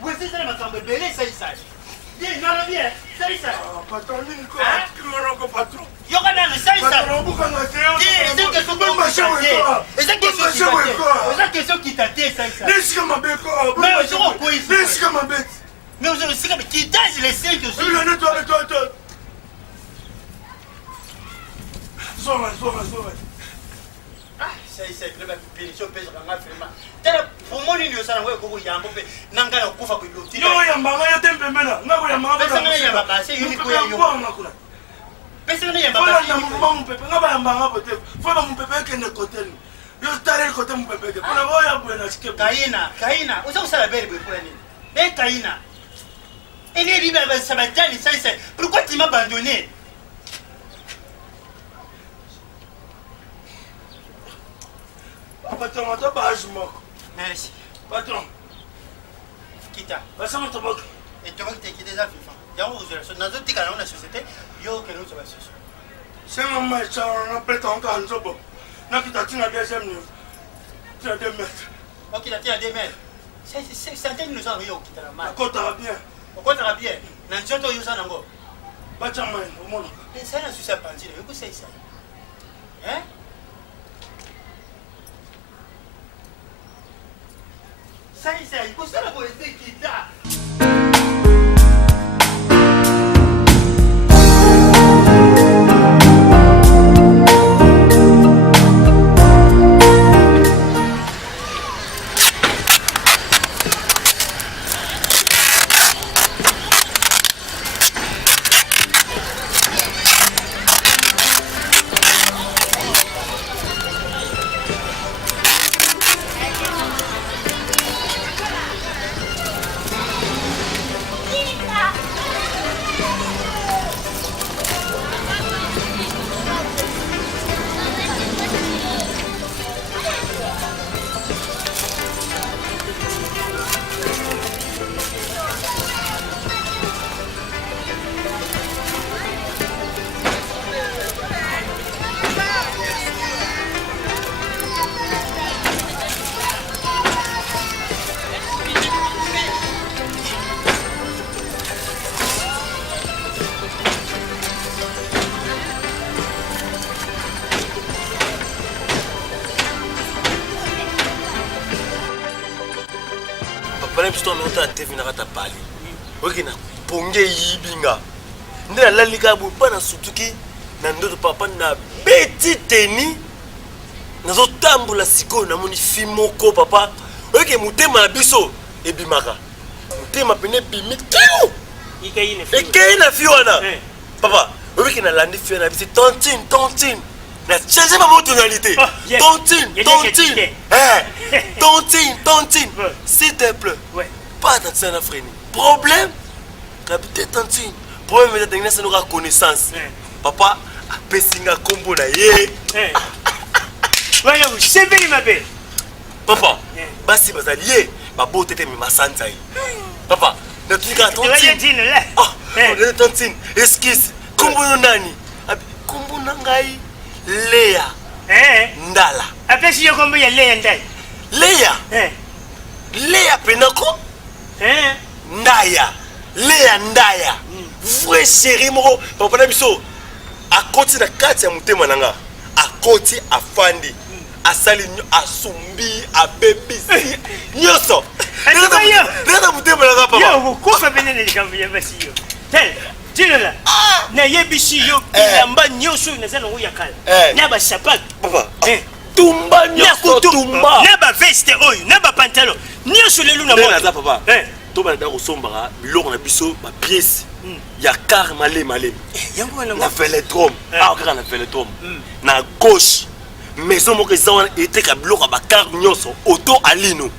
vous c'est ça makambe belé ça bien non bien ça patron ni ko ko patron yo kana na ça patron buka na teo eza question qui t'attend ça nisika mabeko mais je crois nisika mabeko mais vous avez sika qui tâche les 5 aussi le ne toi Zoma ça club pénition pèse nga vraiment tala pour moi ni osana wewe koko yambo pe nanga ya kufa ko iloti yo yamba yo tempe mena ngako yamba pesa nga yamba kasi yuni ko yo pesa nga yamba kasi yo mu pepe ngaba yamba ngabo te fona mu pepe ke ne kotel yo tare kotel mu pepe ke fona boya buena skip kaina usa usala bele bwe pour nini kaina ele riba ba sabatani ça pourquoi tu m'as abandonné patron mata bage moko merci patron kita basama tabaka et tu vas te quitter déjà vivant ya on se dans notre cas dans la société yo que nous ça va se c'est un match on peut tant qu'un job na kita tina deuxième niveau tina 2 mètres ok la tina 2 mètres c'est certaines nous avons yo kita la mal kota bien okota bien na nchoto yo sana ngo bacha mai omona mais ça na susa panzi yo ko c'est ça hein ça il faut ça la politique qui t'a Papa biso nota TV na kata pali. Oki na ponge yibinga. Nde la liga bu pa na sutuki na ndoto papa na beti teni. Nazo tambula siko na moni fimoko papa. Oki mutema biso ebimaka. Mutema pene bimikiu. Ike na fiona. Papa, oki na landi fiona bisi tontine. Na changer ma tonalité. Tontine. Tontine. S'il te plaît. Ouais. Pas d'attention à freiner. Problème. Habiter Tontine. Problème de c'est nos connaissance. Papa, a pesinga combo na ye. Voilà, vous savez ma belle. Papa, basi bazalié, ba bote te ma sanza. Papa, na tika Tontine. Tontine. Excuse. Combo nani? Combo nangai. Léa. Ndala. Après si je comprends il y a Léa Ndala. Léa Penako. Ndaya. Léa Ndaya. Vrai chéri moko papa na biso. A koti na kati ya mutema nanga. A koti afandi. Asali asumbi abebisi. Nyoso. Nenda mutema nanga papa. Yo, kufa benene likambuya basi yo. Tel. Tila na yebishi yo yamba nyoso na zana uya kala na ba sapat papa tumba nyoso tumba na ba veste oyo na ba pantalon nyoso lelu na mona za papa to ba ndako sombaka biloko na biso ba pièce ya car malem yango na velodrome kaka na velodrome na gauche maison moko ezana eteka biloko ba car nyoso auto alino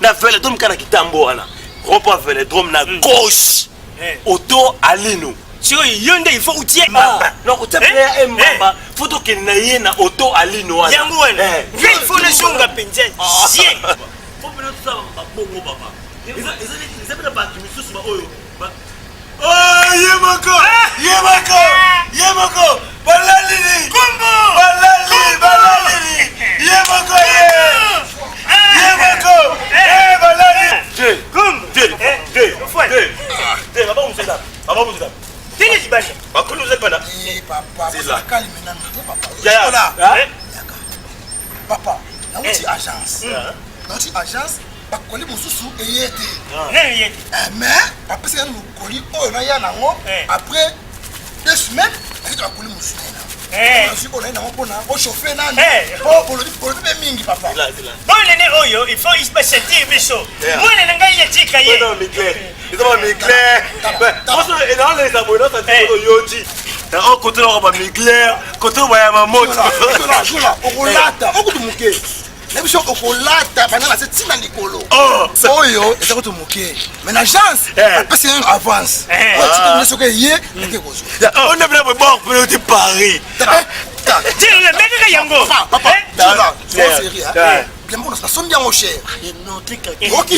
na velodrome kana kitambo wana ropo velodrome na gauche auto alino sio yonde il faut utie non ko tepela mbamba photo kenaye na auto alino wana yangu wana il faut na shunga penje sie faut bien tout ça bongo papa ils pas ba kimisusu ba oyo oh yemako balali kombo balali yemako balali kombo baba museda tini dibanda bakulu zepana papa c'est là calme maintenant papa papa na uti agence bakoli mosusu eyete mais papa c'est nous koli oyo na ya nango après 2 semaines c'est bakoli mosusu na je on a na mpona o chauffer nani oh bolo be mingi papa bon nene oyo il faut se sentir biso moi nene ngai yetika ye non mais clair ils ont mis clair parce que dans les abonnés ça dit yoti na on côté là ba mi clair côté ba ya mamoto jola okolata okutumuke nebiso okolata bana na setina likolo oyo eza kutumuke mais l'agence parce que avance on se que hier n'était bozo on est vraiment bon pour te Paris tiens le mec que yango papa tu vois série bien bon ça sonne bien mon cher non tika OK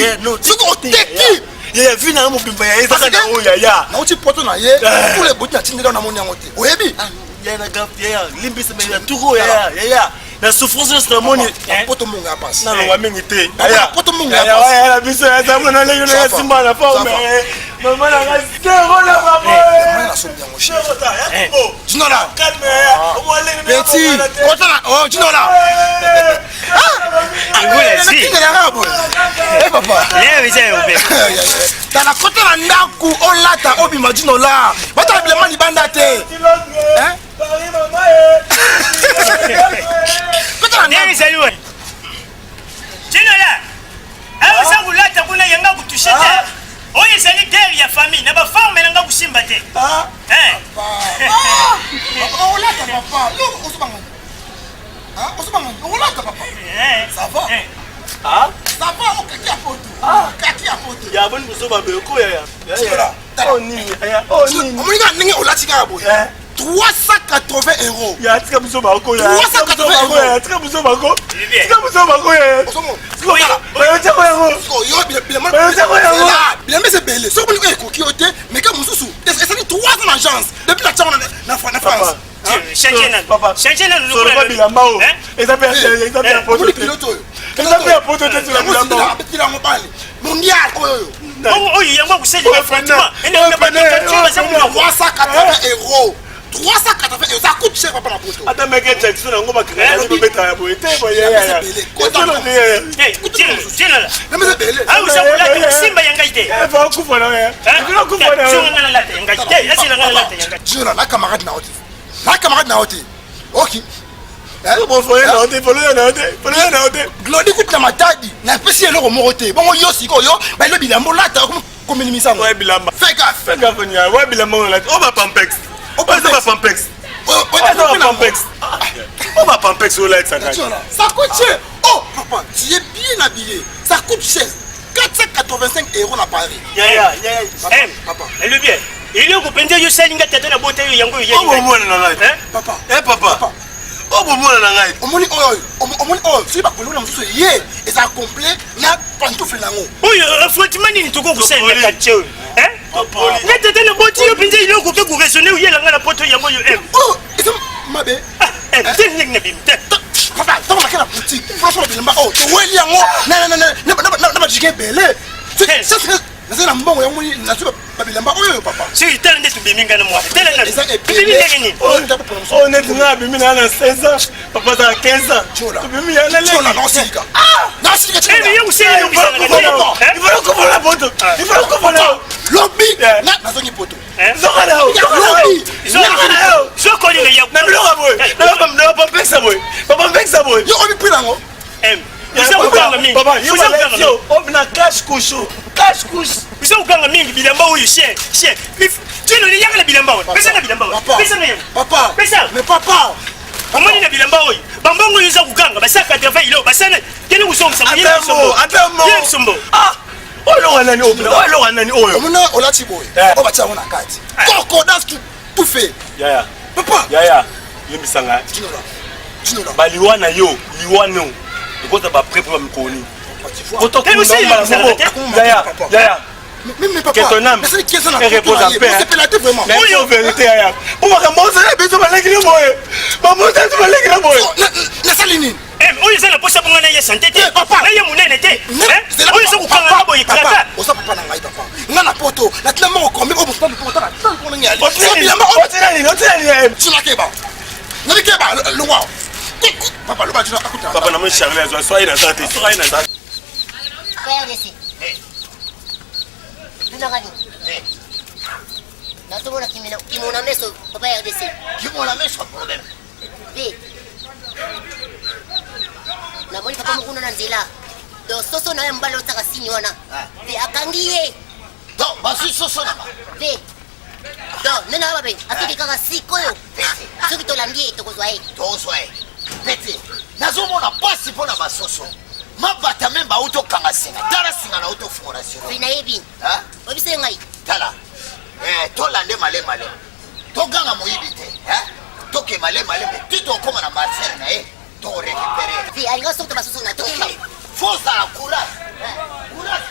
tu ko teki ya vu na mo bimba ya eza na oya ya na uti poto na ye tous les bouti na tindela na moni yango te oyebi ya na gap ya limbisa me ya turo ya na souffrance na moni poto munga passe na longa mingi te ya poto munga passe ya la biso ya zamu na leo na simba na forme maman na zéro la maman na sonne bien mon cher Dinola calme petit kotana oh Dinola angula si papa leo c'est obe tala kotana ndaku olata obima Dinola bata bilema libanda te Paris maman kotana nani zaliwa Dinola awo sangulata kuna yanga kutusheta oye sali guerre ya famille na ba forme nanga kusimba te papa olata papa lo osubanga osubanga olata papa ça va ça va okaki a poto ya boni busoba beko ya oh nini omoninga ndenge olatika abo 380 euros. Ya tika buso bako ya. 380 euros. Ya tika buso bako. Tika buso bako ya. Osomo. Bayo tika yango. Yo bien bayo tika yango. Bien mais c'est belé. So boni ko kiote mais ka mususu. C'est ça 3 ans agence. Depuis la tchana na France. Changez na nous pas bilamba o. Eza bien poto. Eza bien poto te sur la bilamba. Betila mobile. Mondial. Oh yango kuseli na Fatima. Ene na ba 380 euros. 380 euros, ça coûte cher papa la photo. Attends mec, check sur ngo bakira ngo beta ya boye. Te boye ya. Tiens là. Mais c'est belé. Ah vous savez la simba yanga ite. Va kufa na ya. Bila kufa na. Tiens na la yanga ite. Là c'est la yanga. Tiens là, la camarade na oti. La camarade na oti. OK. Bon foyer na oti, foyer na oti. Glody coûte na matadi. Na pesi eloko morote. Bon yo siko yo, ba lo bilambo lata comme minimisa. Ouais bilamba. Fais gaffe nya. Ouais bilamba on la. On va pampex. On va pampex. On va pampex au light ça. Ça coûte cher. Oh papa, tu es bien habillé. Ça coûte cher. 485 euros na Paris. Ya. Papa. Elle bien. Il est au pendant yo salinga tete na bote yo yango yo. Oh bon na ngai. Papa. Papa. Oh bon na ngai. Omoni oyo, si ba kolona msusu ye, eza complet na pantoufle nango. Oyo franchement ni toko kusema kacheo. Papa. Na tete na bote yo pendant il est ko ko raisonner yo langa na poto yango yo. Oh, eza mabe. Technique na bim. Papa, dans la boutique. Franchement bilamba oh, to weli yango. Na ba jike bele. C'est la mbongo ya moni na tuba babilamba oyo papa. Si tell ndetu biminga na moi. Tell na. Bibi ndengeni. On est na bimi na 16 ans. Papa za 15 ans. Tu bimi ya na le. Tu na sika. Na sika tu. Eh yo useli yo bisanga. Il faut qu'on la poto. Il faut qu'on la. Lobby. Na zongi poto. Zokana o. Lobby. Zokana o. Zokoli le ya. Na biloko boy. Na pampexa boy. Papa pampexa boy. Yo obi pina ngo. Papa, yo on cash couche. Cash couche. Vous avez encore mingi bilamba ou chien. Tu ne l'as pas bilamba. Pesa na bilamba. Pesa na. Papa. Pesa. Mais papa. Amoni na bilamba oyi. Bambongo yuza kuganga basa 80 kilo basana. Kene usomsa. Attends. Ah. Olo nani opela. Olo nani oyo. Omuna olati boy. O ba tia wona kati. Koko that's tout fait. Yaya. Papa. Yaya. Yemisanga. Dinola. Ba liwana yo, liwano. Ikoza ba prêt pour mkoni. Yaya. Mais papa. Que ton âme. Mais c'est qui ça na. Repose en paix. C'est pélaté vraiment. Oui, en vérité, Yaya. Pour ma maman, c'est besoin de l'église boy. Maman, c'est de l'église boy. Na salini. Oyo c'est la posa pour na santé. Papa, na munene te. Oyo c'est ukanga boy kraka. Osa papa na ngai papa. Nga na poto, na tlema ko kombe ko musta ko tala. Tala ko ngali. Tu la keba. Na keba le wow. Papa le ba tu akuta. Papa na me charler zo soyez dans santé, soyez dans santé. Père ici. Tunagani. Na tumona kimona meso papa RDC. Kimona meso problème. Na moni papa mukuna na nzela. Do soso na mbalo taka sini wana. Be akangiye. Do basi soso na. Be. Do nena babe atiki kaka sikoyo. Soki to landie to kozwae. Tozwae. Pete. Nazomona pasi pona basoso. Mabata memba auto kanga singa. Tala singa na auto fungora siro. Bina yebi. Ha? Obise ngai. Tala. Tolande male. Toganga moyibi te. Ha? Toke male. Tito koma na Marcel na to récupérer. Vi alinga sokto basoso na toki. Force à courage. Courage.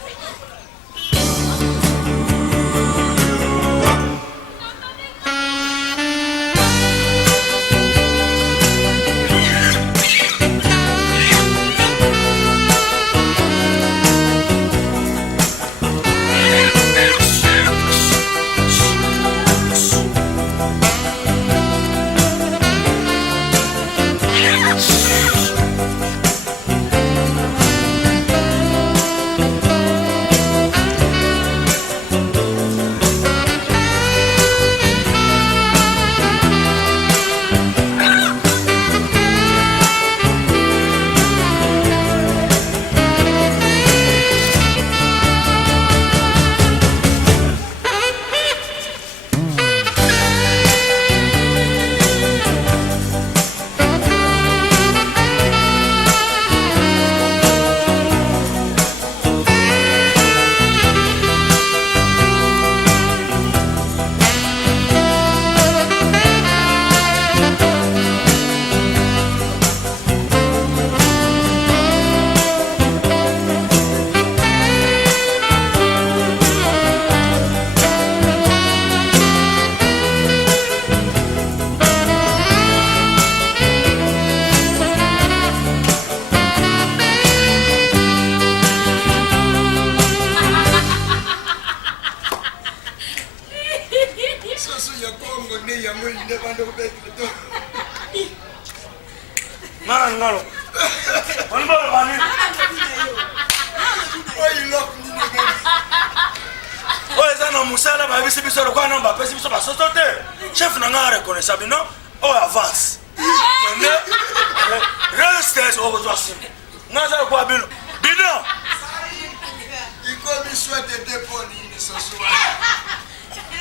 Ngalo. On va ramener. Oye, ça non musala ba bisi biso kwa namba pesi biso ba sosote. Chef na ngare connaît bino. Oh avance. Reste au revoir sim. Ngaza kwa bino. Bino. Iko mi souhaite déponi ni soso.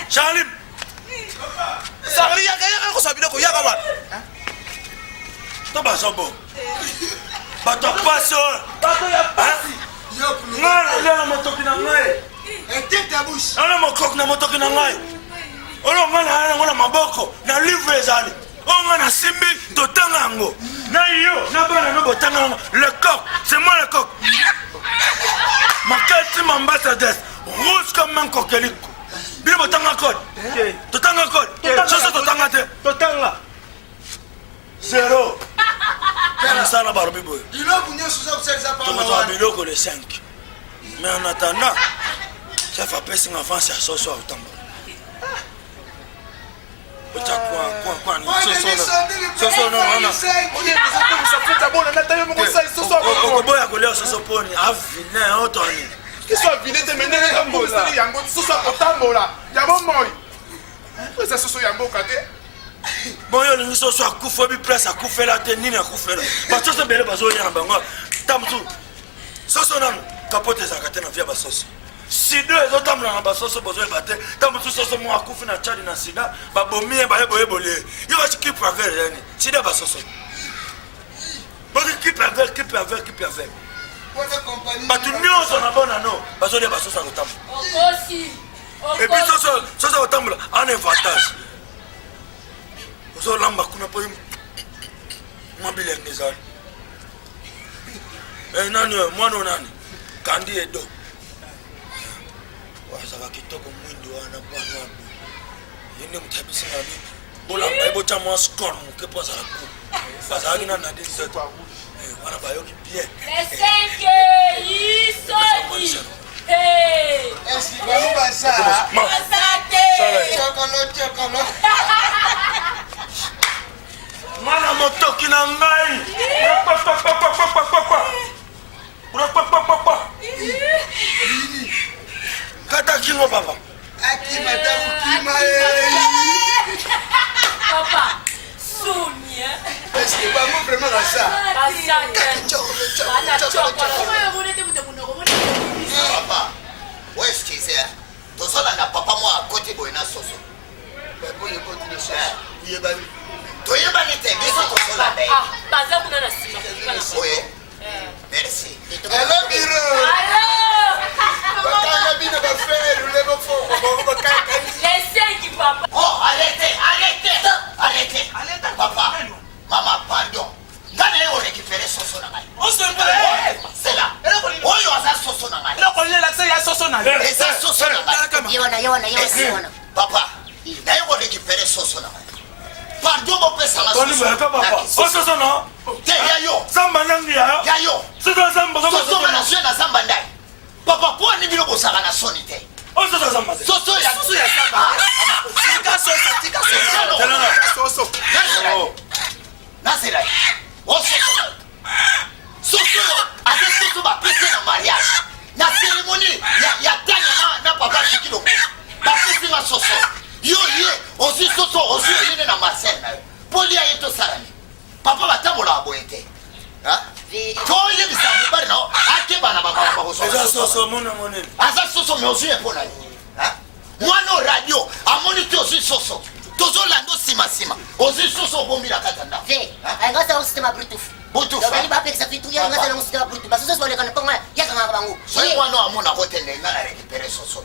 Charlie. Sarli ya kaya ko sabino ko ya kawa. Toba sobo. Bato paso. Bato ya pasi. Ngana lelo motoki na ngai. Tête ta bouche. Ana mokoki na motoki na ngai. Olo ngana ngona maboko na livre ezali. On a simbi totanga ngo. Na yo, na bana no botanga le coq, c'est moi le coq. Ma carte m'ambassadeur, rouge comme un coquelicot. Bien botanga code. Totanga code. Chose totanga te. Totanga. Zéro. Comme ça la barbe boy. Il a venu sous ça ça pas. Tu m'as biloko le 5. Mais en attendant, ça fait passer en avance à ce soir au tambour. okoboya kolia soso poni avine otoni kiso avine te menene yambola yango soso akotambola yango moi eza soso yamboka te bon yo olingi soso akufa obi place akufela te nini akufela basoso ebele bazolia na bango tamutu soso nano kapote ezalaka te na via basoso sida ezotambola na basoso bozoyeba te ntango mosusu soso mo akufi na tchadi na sida babomi ye bayeboyeboli ye yo bati kipe avere yani sida basoso boki kipe avere bato nyonso na bona no bazolia basoso ya kotambola epuis soso ya kotambola ana avantage ozolamba kuna mpo mwa bilenge ezali nani mwana nani kandi edo wazaka kitoko mwindi wana bwana wabi yende mutabisi ngani bolamba ebotya mwa score moke mpo azala ku bazalaki na nade zeto wana bayoki bien mwana motoki na ngai kata kingo papa Papa, Sonia. Est-ce que maman vraiment là ça? Papa, où est-ce que c'est? Tout ça là, papa moi à côté de na soso. Pour le côté de ça. Tu es pas nité, mais c'est tout ça là. Ah, pas ça pour la cima. Oui. Merci. Hello bureau. Oh, arrêtez. Papa, maman, pardon. Quand on récupère Soso na ngai. C'est là. Oyo aza Soso na ngai. Eza Soso na ngai. Yona. Papa, na yo récupérer Soso na ngai. Pardon mon père ça la Soso. Soso no Te ya yo. Samba nangi ya yo. Soso samba Soso na sio na samba ndai. Papa pour ni bilo bosaka na soni te. Soso samba. Soso ya samba. Tika soso. Nasira. Soso avec Soso va passer dans mariage. Na cérémonie ya tanya na papa Kikilongo. Ba passer na Soso. Yo aussi Soso aussi yene na Marcel na. Poli ya yeto sarani. Papa batambola aboyete. Hein? Toye bisani bari na akeba na baba ko Soso mona. Asa Soso mais aussi epona. Hein? Mwana radio amoni te aussi Soso. Tozolando sima aussi Soso bombi la katanda. Anga sa sistema Bluetooth. Nobody ba pekisa fitu ya anga sa sistema Bluetooth. Basoso sole kana tonga ya kanga bangu. Soi mwana amona hotele na récupérer Soso.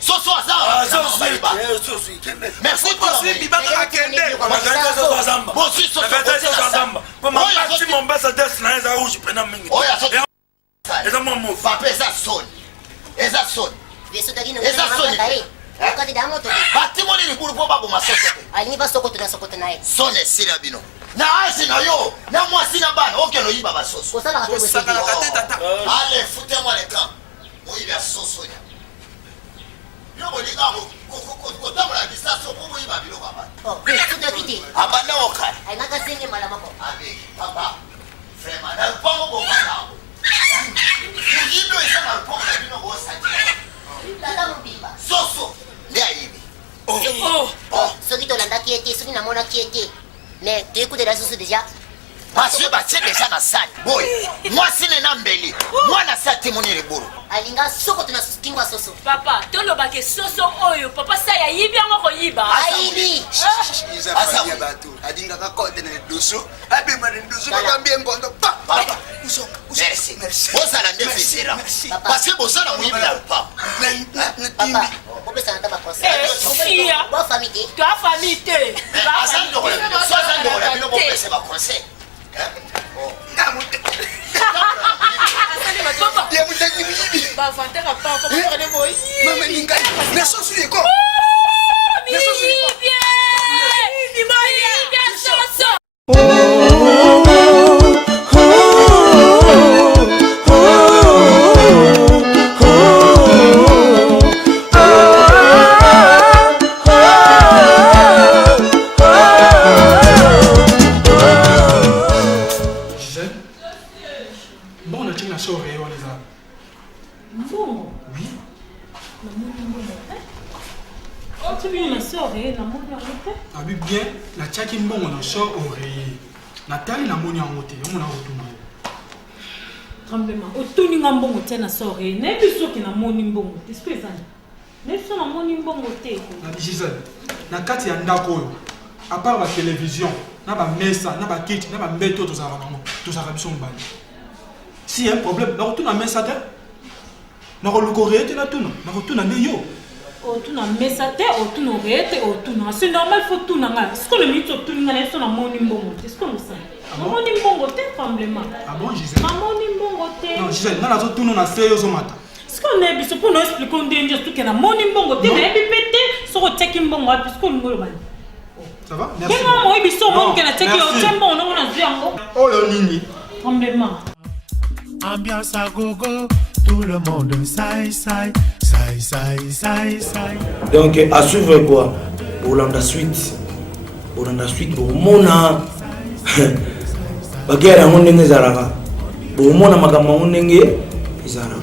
Soso aza. Merci pour la vie. Bosi Soso Zamba. Mama ati Mombasa des na eza rouge pena mingi. Oya Soso. Eza momo. Papa eza son. Beso tagino. Eza son. Wakati da moto. Batimoni ni buru boba boma Soso. Alini ba sokoto naye. Son esira bino. Na asi na yo, na mwasi na bana, okelo yiba ba Soso. Kosala ka tata. Allez, foutez-moi les camps. Moi il y a Soso. Yo bolinga ko tamula disaso ko yiba bilo baba. Oh, tout a quitté. Abana okala. Ay nakasenge malama ko. Avec papa. Vraiment, na pango bo bana. Yindo isana pango na bino bo sati. Tata mbiba. Soso. Ndia yibi. Soki tolanda qui était, soki namona qui était. Mais tu écoutes la sauce déjà. Parce que batie déjà na sani. Boy, moi sine na mbeli. Moi na sati moni reburu. Alinga sokoto na kingwa soso. Papa, tolobake soso oyo. Papa sa ya yibi yango ko yiba. Aibi. Asa ya batu. Adinga ka kote na doso. Abi mane doso ka mbie ngondo. Papa. Merci. Bosala nde fisira. Parce que bosala muyibi na papa. Papa, opesa na taba conseil. Fia. Bo famille. Toi famille te. Asando ko. Asando ko bino bo pese ba conseil. Papa. Ya mutaki bibi. Ba vante ka pa ko ko de boy. Mama ninga. Na soso yeko. Mi bien. Ni mai bien soso. Abi bien, la tchaki mbongo na sort oreiller. Nathalie na moni en moté, on a retourné. Tremblement. Otuni ngambongo tena sort. Ne biso ki na moni mbongo. Espèce ani. Ne biso na moni mbongo te. Na Gisèle. Na kati ya ndako oyo. À part la télévision, na ba mesa, na ba kiti, na ba mbeto to za bango. To za biso mbali. s'il y a un problème, on retourne à Messater. On retourne à Neyo. Otuna mesate, otuna orete, otuna. C'est normal, faut tout nanga. Est-ce que le mythe otuna nanga est mon nimbongo? Est-ce que vous savez? Mon nimbongo te tremblement. Ah bon, Gisèle? Mon nimbongo te. Non, Gisèle, on a tout nous na sérieux mata. Est-ce qu'on est biso pour nous expliquer on dit juste que na mon nimbongo te na bipete, so teki mbongo parce que ngolo bani. Ça va? Merci. Kenga mo biso mo ke na teki o tembo on na ziango. Oh yo nini? Tremblement. Ambiance à gogo, tout le monde saï. Donc à suivre quoi? Olanda suite, Mona. Bagera ngone ngezaraka. Mona makambo ngone ngezaraka.